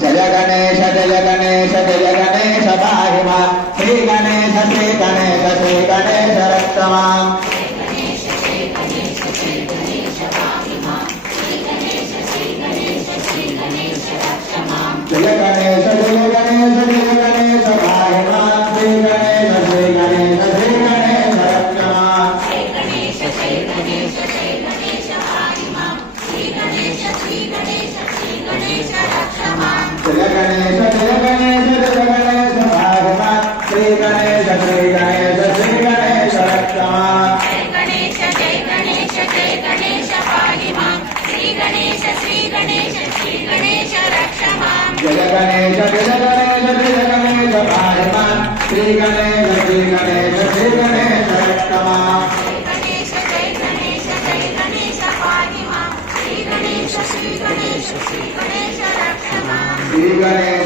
जय गणेश जय गणेश जय गणेश पाहि मां श्री गणेश रक्ष मां जय गणेश पाहि मां श्री गणेश रक्ष मां जय गणेश भागवत श्री गणेश रक्षमा जय गणेश पाहिमा श्री गणेश रक्षमा जय गणेश भागवत श्री गणेश रक्षमा पाहिमा श्री गणेश रक्षमा श्री गणेश